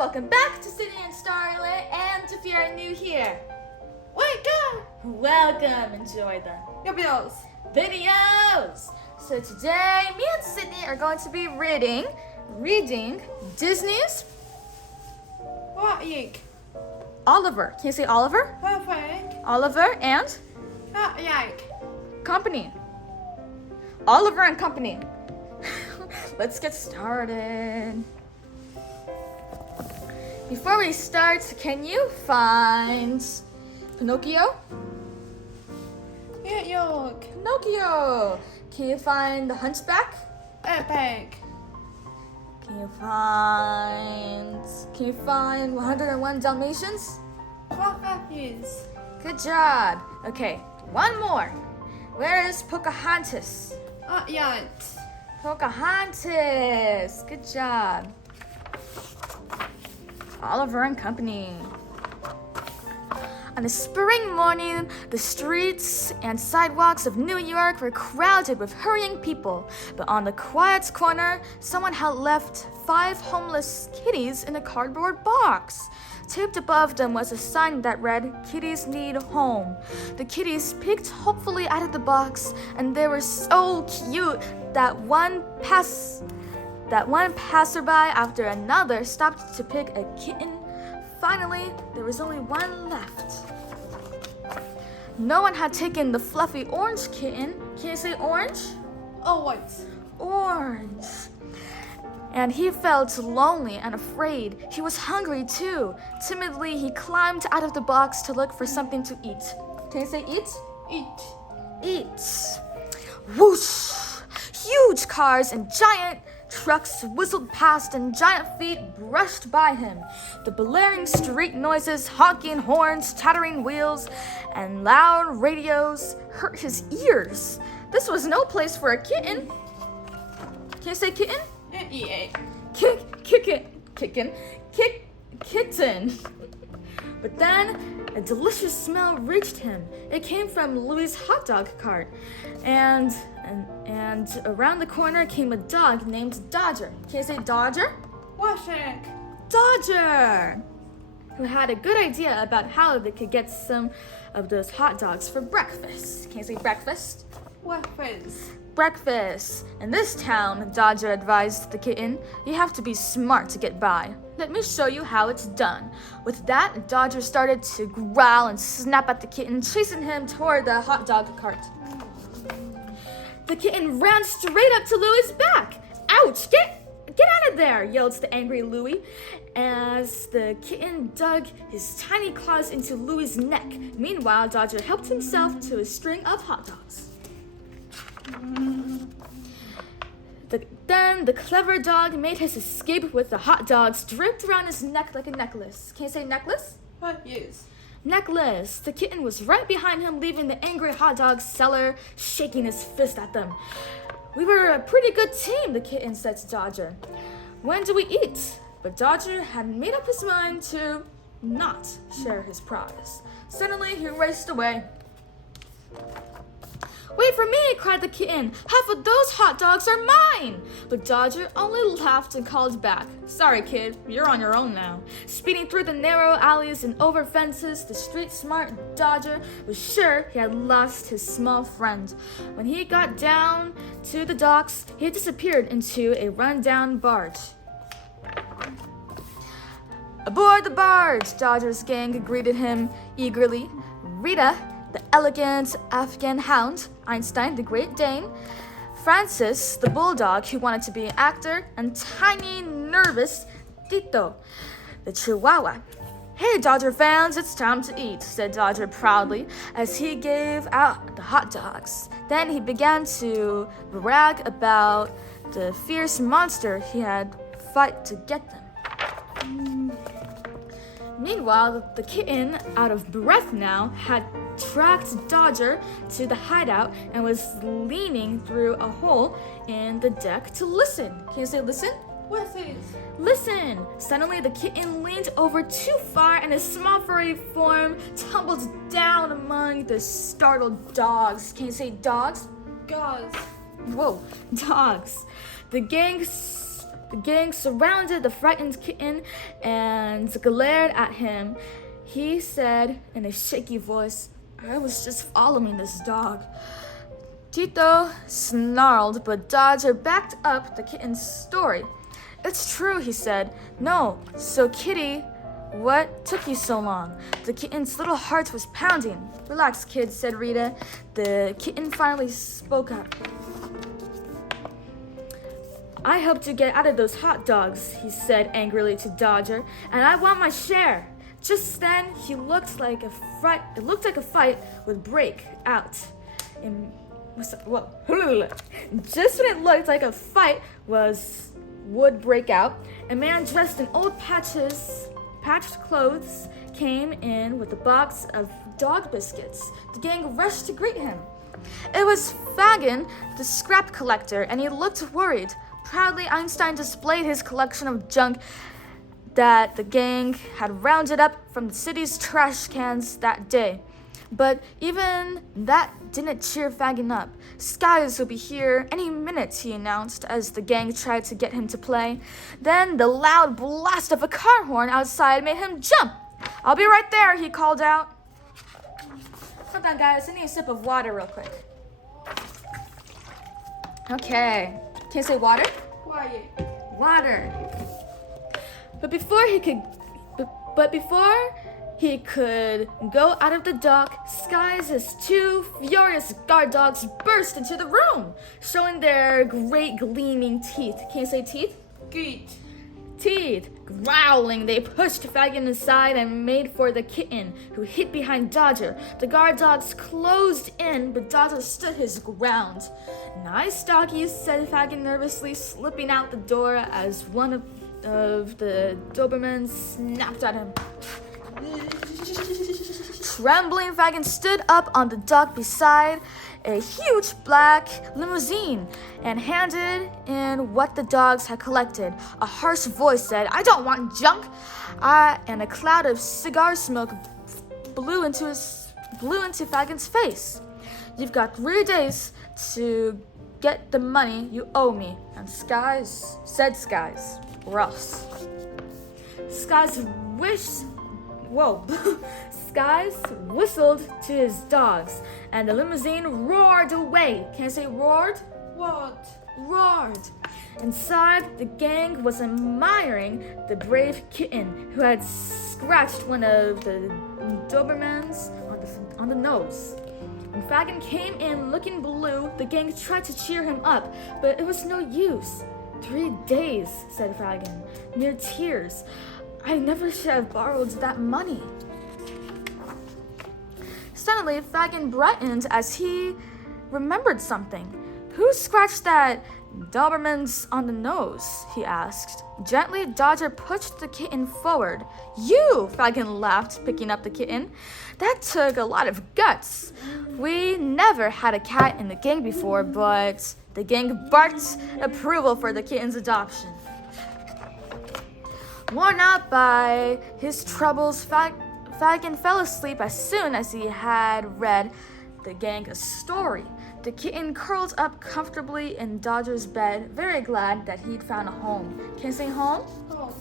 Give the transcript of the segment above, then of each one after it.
welcome back to Sydney and Starlet, and if you're new here, welcome, enjoy the videos. So today, me and Sydney are going to be reading Disney's Oliver. Can you say Oliver? Oliver and Company. Oliver and Company. Let's get started. Before we start, can you find Pinocchio? Pinocchio. Can you find the Hunchback? Can you find 101 Dalmatians? Good job. Okay, one more. Where is Pocahontas? Pocahontas. Good job. Oliver and Company. On a spring morning, the streets and sidewalks of New York were crowded with hurrying people. But on the quiet corner, someone had left 5 homeless kitties in a cardboard box. Taped above them was a sign that read, "Kitties need home." The kitties peeked hopefully out of the box, and they were so cute that one passerby after another stopped to pick a kitten. Finally, there was only one left. No one had taken the fluffy orange kitten. Can you say orange? Orange. And he felt lonely and afraid. He was hungry too. Timidly, he climbed out of the box to look for something to eat. Can you say eat? Eat. Whoosh! Huge cars and giant trucks whistled past and giant feet brushed by him. The blaring street noises, honking horns, chattering wheels, and loud radios hurt his ears. This was no place for a kitten. Can you say kitten? Kitten. But then a delicious smell reached him. It came from Louie's hot dog cart. And around the corner came a dog named Dodger. Can you say Dodger? Dodger! Who had a good idea about how they could get some of those hot dogs for breakfast. Can you say breakfast? Breakfast. In this town, Dodger advised the kitten, you have to be smart to get by. Let me show you how it's done. With that, Dodger started to growl and snap at the kitten, chasing him toward the hot dog cart. The kitten ran straight up to Louie's back. Ouch! Get out of there! Yelled the angry Louie as the kitten dug his tiny claws into Louie's neck. Meanwhile, Dodger helped himself to a string of hot dogs. Then the clever dog made his escape with the hot dogs draped around his neck like a necklace. Can you say necklace? Necklace. The kitten was right behind him, leaving the angry hot dog seller shaking his fist at them. We were a pretty good team, the kitten said to Dodger. When do we eat? But Dodger had made up his mind to not share his prize. Suddenly, he raced away. Wait for me, cried the kitten. Half of those hot dogs are mine! But Dodger only laughed and called back. Sorry, kid, you're on your own now. Speeding through the narrow alleys and over fences, the street-smart Dodger was sure he had lost his small friend. When he got down to the docks, he had disappeared into a run-down barge. Aboard the barge, Dodger's gang greeted him eagerly. Rita, the elegant Afghan hound, Einstein, the Great Dane, Francis, the bulldog who wanted to be an actor, and tiny, nervous Tito, the Chihuahua. Hey, Dodger fans, it's time to eat, said Dodger proudly as he gave out the hot dogs. Then he began to brag about the fierce monster he had fight to get them. Meanwhile, the kitten, out of breath now, had tracked Dodger to the hideout and was leaning through a hole in the deck to listen. Can you say listen? Listen! Suddenly, the kitten leaned over too far and his small furry form tumbled down among the startled dogs. Can you say dogs? Dogs. Whoa, dogs. The gang The gang surrounded the frightened kitten and glared at him. He said in a shaky voice, "I was just following this dog." Tito snarled, but Dodger backed up the kitten's story. "It's true," he said. "No, so Kitty, what took you so long?" The kitten's little heart was pounding. "Relax, kid," said Rita. The kitten finally spoke up. "I helped you get out of those hot dogs," he said angrily to Dodger, "and I want my share." Just then, it looked like a fight would break out. Just when it looked like a fight would break out, a man dressed in old patched clothes came in with a box of dog biscuits. The gang rushed to greet him. It was Fagin, the scrap collector, and he looked worried. Proudly, Einstein displayed his collection of junk that the gang had rounded up from the city's trash cans that day. But even that didn't cheer Fagin up. "Skies will be here any minute," he announced as the gang tried to get him to play. Then the loud blast of a car horn outside made him jump. "I'll be right there," he called out. Hold on, guys. I need a sip of water real quick. Okay. Can you say water? Quiet. Water. But before he could go out of the dock, Skies' two furious guard dogs burst into the room, showing their great gleaming teeth. Can you say teeth? Good. Teeth. Growling, they pushed Fagin aside and made for the kitten, who hid behind Dodger. The guard dogs closed in, but Dodger stood his ground. "Nice doggies," said Fagin nervously, slipping out the door as one of the Dobermans snapped at him. Trembling, Fagin stood up on the dock beside a huge black limousine and handed in what the dogs had collected. A harsh voice said, "I don't want junk," and a cloud of cigar smoke blew into Fagin's face. "You've got 3 days to get the money you owe me," and Skies, or else. Skies whistled to his dogs, and the limousine roared away. Can you say roared? What? Roared. Inside, the gang was admiring the brave kitten who had scratched one of the Dobermans on the nose. When Fagin came in looking blue, the gang tried to cheer him up, but it was no use. 3 days, said Fagin, near tears. I never should have borrowed that money. Suddenly, Fagin brightened as he remembered something. Who scratched that Doberman's on the nose? He asked. Gently, Dodger pushed the kitten forward. You! Fagin laughed, picking up the kitten. That took a lot of guts. We never had a cat in the gang before, but the gang barked approval for the kitten's adoption. Worn out by his troubles, Fagin fell asleep as soon as he had read the gang a story. The kitten curled up comfortably in Dodger's bed, very glad that he'd found a home. Can you say home? Home.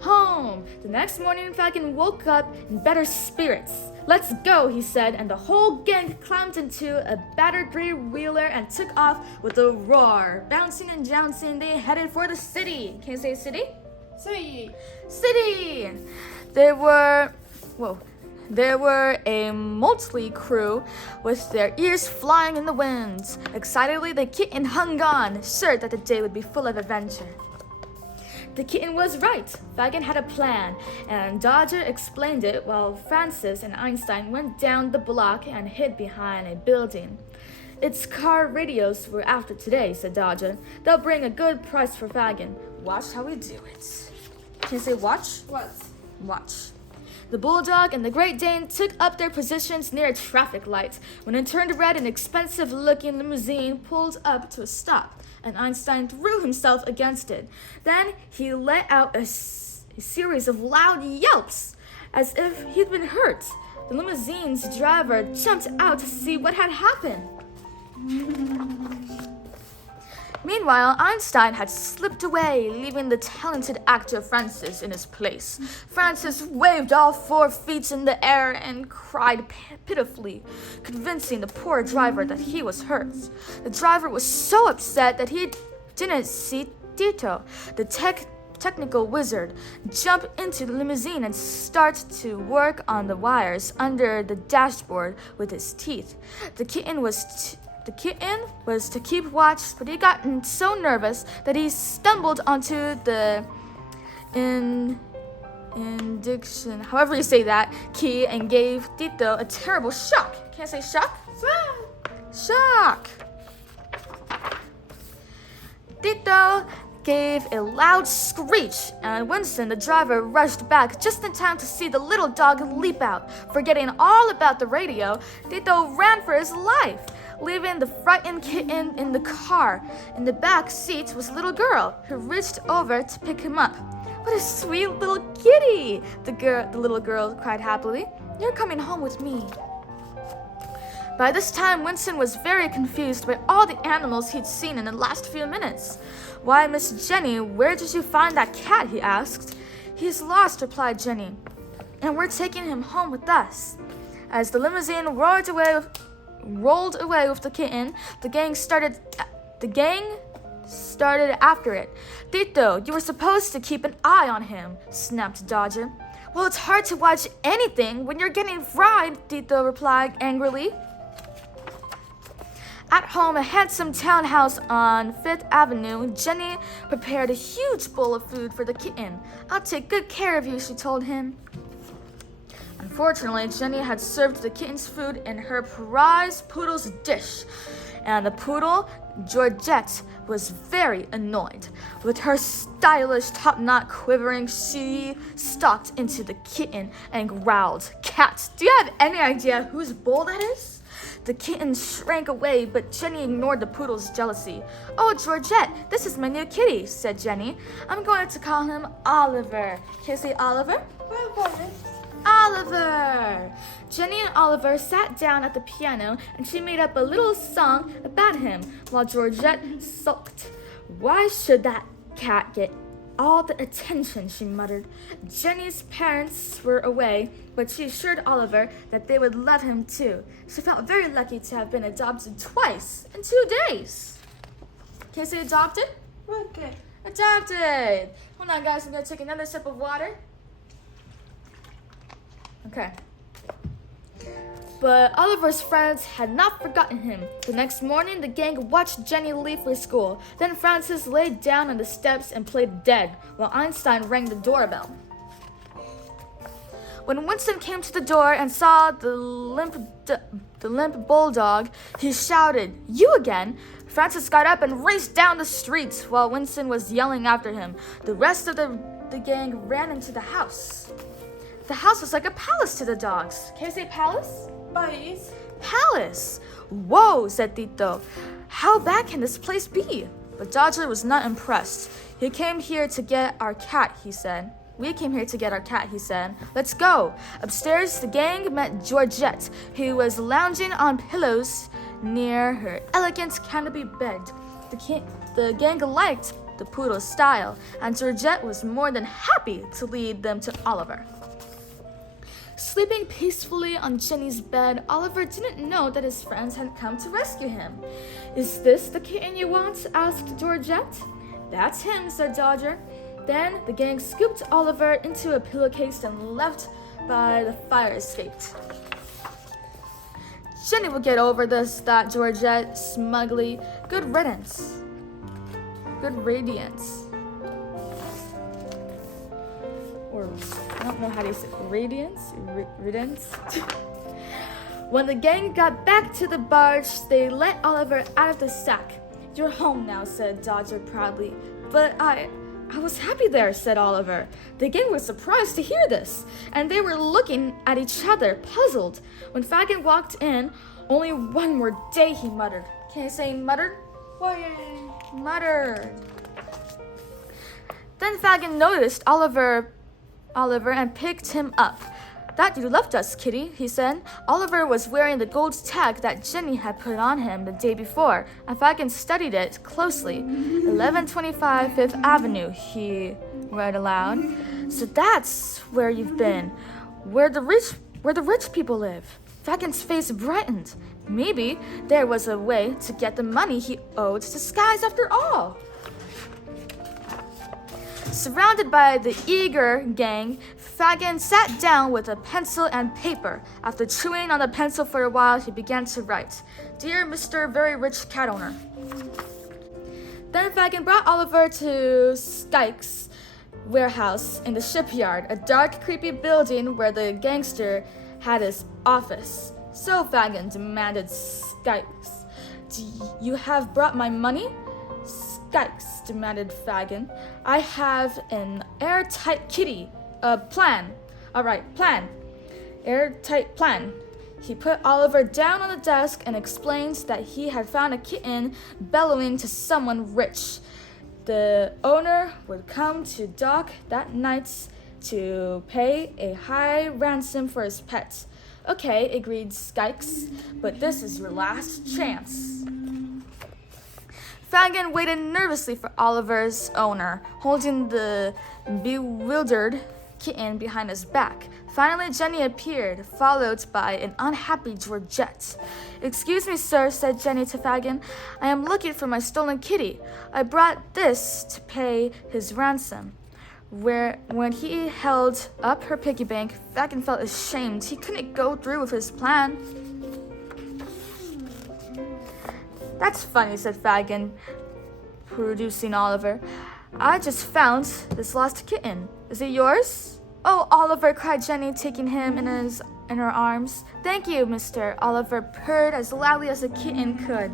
Home! The next morning, Fagin woke up in better spirits. Let's go, he said, and the whole gang climbed into a battered three-wheeler and took off with a roar. Bouncing and jouncing, they headed for the city. Can you say city? City. City! There were a motley crew with their ears flying in the wind. Excitedly, the kitten hung on, sure that the day would be full of adventure. The kitten was right. Fagin had a plan, and Dodger explained it while Francis and Einstein went down the block and hid behind a building. It's car radios we're after today, said Dodger. They'll bring a good price for Fagin. Watch how we do it. Can you say watch? What? Watch. The Bulldog and the Great Dane took up their positions near a traffic light. When it turned red, an expensive-looking limousine pulled up to a stop, and Einstein threw himself against it. Then he let out a series of loud yelps, as if he'd been hurt. The limousine's driver jumped out to see what had happened. Meanwhile, Einstein had slipped away, leaving the talented actor Francis in his place. Francis waved all 4 feet in the air and cried pitifully, convincing the poor driver that he was hurt. The driver was so upset that he didn't see Tito, the technical wizard, jump into the limousine and start to work on the wires under the dashboard with his teeth. The kitten was to keep watch, but he got so nervous that he stumbled onto the indiction, however you say that, key and gave Tito a terrible shock. Can't say shock? Shock! Tito gave a loud screech, and Winston, the driver, rushed back just in time to see the little dog leap out. Forgetting all about the radio, Tito ran for his life, leaving the frightened kitten in the car. In the back seat was a little girl, who reached over to pick him up. "What a sweet little kitty!" the little girl cried happily. "You're coming home with me." By this time, Winston was very confused by all the animals he'd seen in the last few minutes. "Why, Miss Jenny, where did you find that cat?" he asked. "He's lost," replied Jenny, "and we're taking him home with us." As the limousine rolled away with the kitten, the gang started after it. "Tito, you were supposed to keep an eye on him," snapped Dodger. "Well, it's hard to watch anything when you're getting fried," Tito replied angrily. At home, a handsome townhouse on 5th Avenue, Jenny prepared a huge bowl of food for the kitten. "I'll take good care of you," she told him. Unfortunately, Jenny had served the kitten's food in her prize poodle's dish, and the poodle, Georgette, was very annoyed. With her stylish top knot quivering, she stalked into the kitten and growled, "Cat, do you have any idea whose bowl that is?" The kitten shrank away, but Jenny ignored the poodle's jealousy. "Oh, Georgette, this is my new kitty," said Jenny. "I'm going to call him Oliver. Can you say Oliver?" Oliver! Jenny and Oliver sat down at the piano, and she made up a little song about him, while Georgette sulked. "Why should that cat get all the attention?" she muttered. Jenny's parents were away, but she assured Oliver that they would love him too. She felt very lucky to have been adopted twice in 2 days. Can you say adopted? Okay. Adopted! Hold on, guys. I'm going to take another sip of water. Okay. But Oliver's friends had not forgotten him. The next morning, the gang watched Jenny leave for school. Then Francis laid down on the steps and played dead, while Einstein rang the doorbell. When Winston came to the door and saw the limp bulldog, he shouted, "You again?" Francis got up and raced down the street while Winston was yelling after him. The rest of the gang ran into the house. The house was like a palace to the dogs. Can you say palace? País. Palace! Whoa, said Tito. How bad can this place be? But Dodger was not impressed. We came here to get our cat, he said. Let's go. Upstairs, the gang met Georgette, who was lounging on pillows near her elegant canopy bed. The gang liked the poodle's style, and Georgette was more than happy to lead them to Oliver. Sleeping peacefully on Jenny's bed, Oliver didn't know that his friends had come to rescue him. "Is this the kitten you want?" asked Georgette. "That's him," said Dodger. Then the gang scooped Oliver into a pillowcase and left by the fire escape. "Jenny will get over this," thought Georgette smugly. Good riddance. Good radiance. Or, I don't know how to say radiance? Riddance? When the gang got back to the barge, they let Oliver out of the sack. "You're home now," said Dodger proudly. "But I was happy there," said Oliver. The gang was surprised to hear this, and they were looking at each other, puzzled. When Fagin walked in, "Only one more day," he muttered. Can you say muttered? Muttered. Then Fagin noticed Oliver and picked him up. Thought you left us, Kitty, he said. Oliver was wearing the gold tag that Jenny had put on him the day before, and Fagin studied it closely. 1125 Fifth Avenue, he read aloud. So that's where you've been, where the rich people live. Fagin's face brightened. Maybe there was a way to get the money he owed to Skies after all. Surrounded by the eager gang, Fagin sat down with a pencil and paper. After chewing on the pencil for a while, he began to write, "Dear Mr. Very Rich Cat Owner." Then Fagin brought Oliver to Skike's warehouse in the shipyard, a dark, creepy building where the gangster had his office. "So, Fagin," demanded Skikes, "do you have brought my money?" "Skikes," demanded Fagin, "I have an airtight kitty. Plan. All right, plan. Airtight plan." He put Oliver down on the desk and explained that he had found a kitten bellowing to someone rich. The owner would come to dock that night to pay a high ransom for his pet. "Okay," agreed Skikes, "but this is your last chance." Fagin waited nervously for Oliver's owner, holding the bewildered kitten behind his back. Finally, Jenny appeared, followed by an unhappy Georgette. "Excuse me, sir," said Jenny to Fagin. "I am looking for my stolen kitty. I brought this to pay his ransom." When he held up her piggy bank, Fagin felt ashamed. He couldn't go through with his plan. "That's funny," said Fagin, producing Oliver. "I just found this lost kitten. Is it yours?" "Oh, Oliver," cried Jenny, taking him in her arms. "Thank you, mister." Oliver purred as loudly as a kitten could.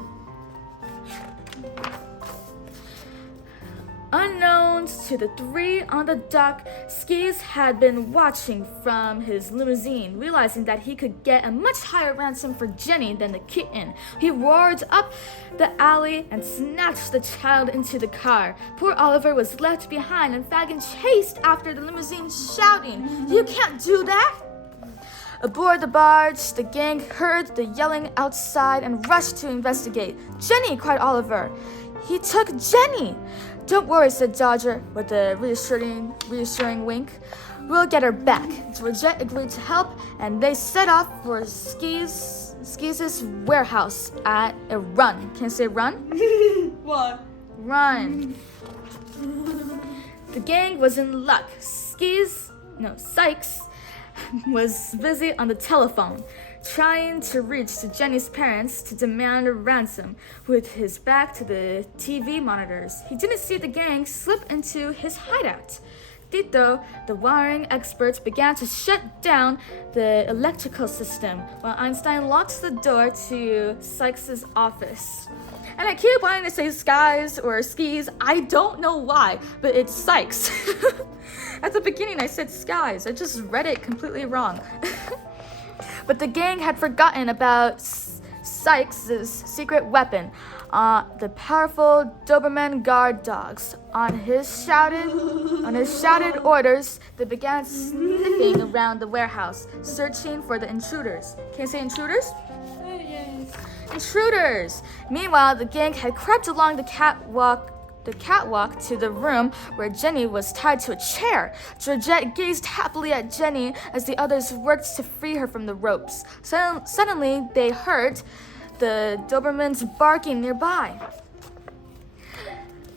Unknown to the three on the dock, Skis had been watching from his limousine. Realizing that he could get a much higher ransom for Jenny than the kitten, he roared up the alley and snatched the child into the car. Poor Oliver was left behind, and Fagin chased after the limousine, shouting, "You can't do that!" Aboard the barge, the gang heard the yelling outside and rushed to investigate. "Jenny!" cried Oliver. "He took Jenny!" "Don't worry," said Dodger with a reassuring wink. "We'll get her back." Georgette agreed to help, and they set off for Skis' warehouse at a run. Can I say run? What? Run. The gang was in luck. Sykes was busy on the telephone, trying to reach to Jenny's parents to demand a ransom with his back to the TV monitors. He didn't see the gang slip into his hideout. Tito, the wiring expert, began to shut down the electrical system while Einstein locked the door to Sykes' office. And I keep wanting to say Skies or Skis. I don't know why, but it's Sykes. At the beginning, I said Skies. I just read it completely wrong. But the gang had forgotten about Sykes' secret weapon, the powerful Doberman guard dogs. On his shouted orders, they began sniffing around the warehouse, searching for the intruders. Can you say intruders? Yes. Intruders! Meanwhile, the gang had crept along the catwalk to the room where Jenny was tied to a chair. Georgette gazed happily at Jenny as the others worked to free her from the ropes. Suddenly, they heard the Dobermans barking nearby.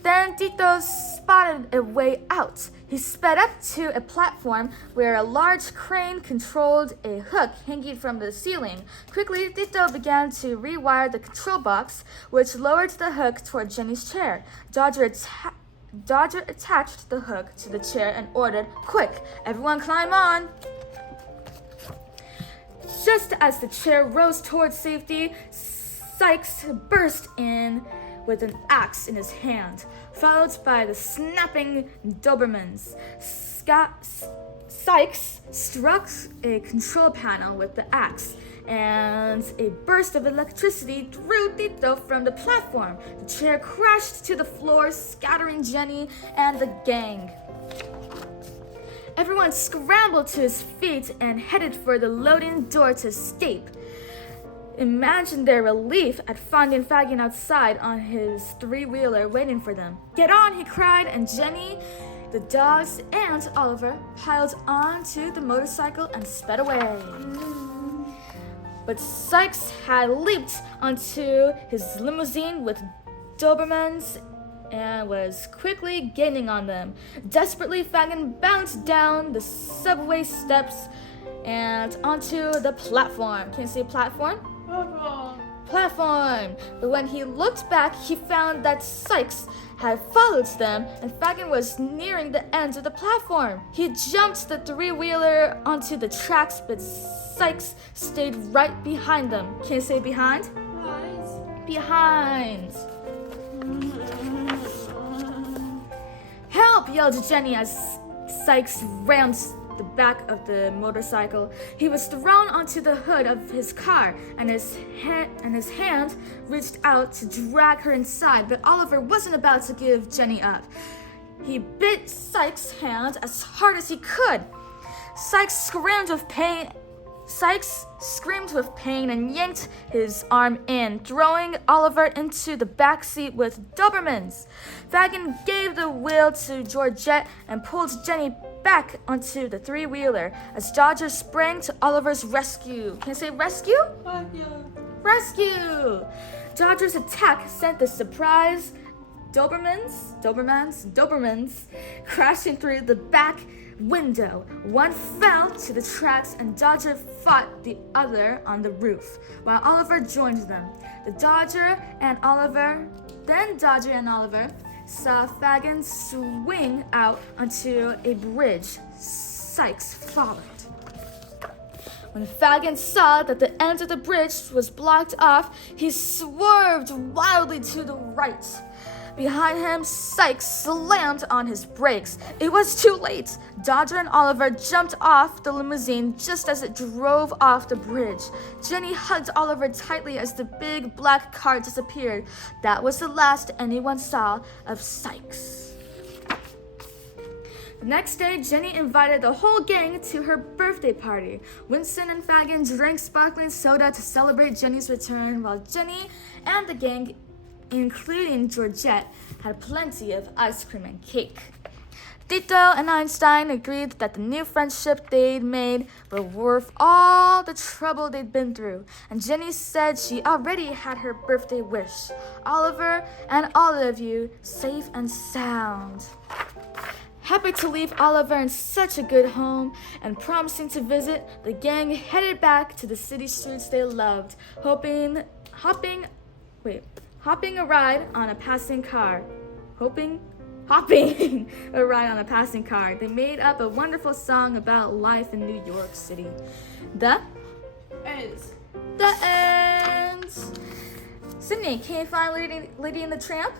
Then Tito spotted a way out. He sped up to a platform where a large crane controlled a hook hanging from the ceiling. Quickly, Tito began to rewire the control box, which lowered the hook toward Jenny's chair. Dodger attached the hook to the chair and ordered, "Quick, everyone climb on!" Just as the chair rose toward safety, Sykes burst in with an axe in his hand, followed by the snapping Dobermans. Sykes struck a control panel with the axe, and a burst of electricity threw Tito from the platform. The chair crashed to the floor, scattering Jenny and the gang. Everyone scrambled to his feet and headed for the loading door to escape. Imagine their relief at finding Fagin outside on his three-wheeler waiting for them. "Get on," he cried, and Jenny, the dogs, and Oliver piled onto the motorcycle and sped away. But Sykes had leaped onto his limousine with Dobermans and was quickly gaining on them. Desperately, Fagin bounced down the subway steps and onto the platform. Can you see platform? Platform. But when he looked back, he found that Sykes had followed them and Fagin was nearing the end of the platform. He jumped the three-wheeler onto the tracks, but Sykes stayed right behind them. Can you say behind? Behind. "Help!" yelled Jenny as Sykes rammed the back of the motorcycle. He was thrown onto the hood of his car, and his hand reached out to drag her inside, but Oliver wasn't about to give Jenny up. He bit Sykes' hand as hard as he could. Sykes screamed with pain and yanked his arm in, throwing Oliver into the back seat with Dobermans. Fagin gave the wheel to Georgette and pulled Jenny back onto the three-wheeler as Dodger sprang to Oliver's rescue. Can you say rescue? Rescue! Dodger's attack sent the surprise Dobermans crashing through the back window. One fell to the tracks and Dodger fought the other on the roof, while Oliver joined them. Dodger and Oliver saw Fagin swing out onto a bridge. Sykes followed. When Fagin saw that the end of the bridge was blocked off, he swerved wildly to the right. Behind him, Sykes slammed on his brakes. It was too late. Dodger and Oliver jumped off the limousine just as it drove off the bridge. Jenny hugged Oliver tightly as the big black car disappeared. That was the last anyone saw of Sykes. The next day, Jenny invited the whole gang to her birthday party. Winston and Fagin drank sparkling soda to celebrate Jenny's return, while Jenny and the gang, including Georgette, had plenty of ice cream and cake. Tito and Einstein agreed that the new friendship they'd made were worth all the trouble they'd been through, and Jenny said she already had her birthday wish: Oliver and all of you safe and sound. Happy to leave Oliver in such a good home and promising to visit, the gang headed back to the city streets they loved, hopping a ride on a passing car. Hopping a ride on a passing car. They made up a wonderful song about life in New York City. The end. Sydney, can you find Lady and the Tramp?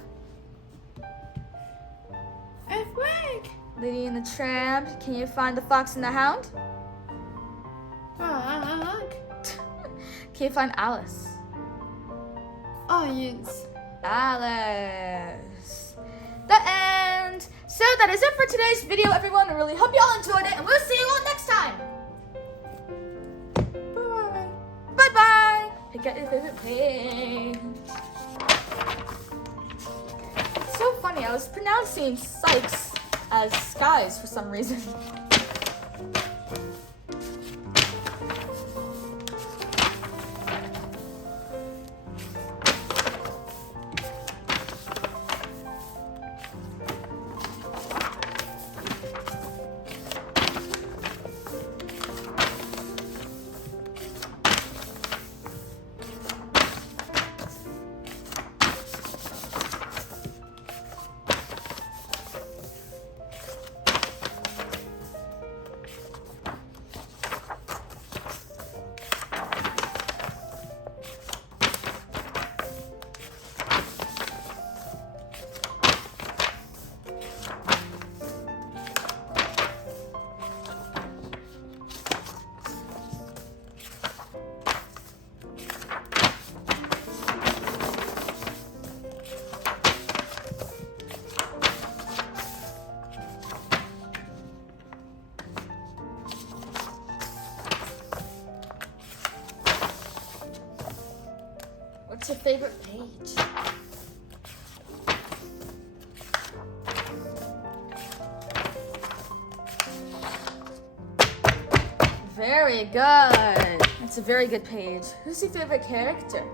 Earthquake. Lady and the Tramp. Can you find The Fox and the Hound? Can you find Alice? Yes. Alice. The end. So that is it for today's video, everyone. I really hope you all enjoyed it, and we'll see you all next time. Bye. Bye-bye. Pick out your favorite page. It's so funny. I was pronouncing Sykes as Skies for some reason. your favorite page? Very good. It's a very good page. Who's your favorite character?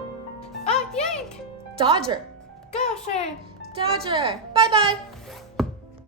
Yank. Dodger. Gosher. Dodger. Bye-bye.